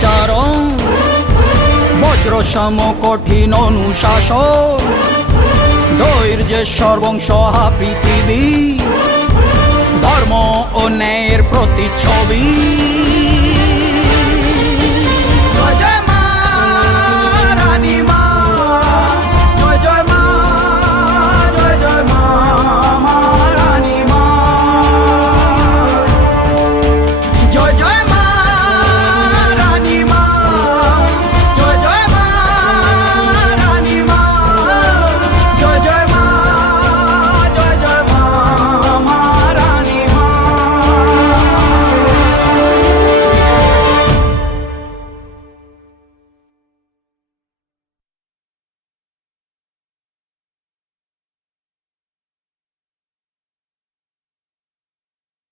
চারণ বজ্র সম কঠিন অনুশাসন। যে সর্বংশ পৃথিবী। ধর্ম ও ন্যায়ের প্রতিচ্ছবি।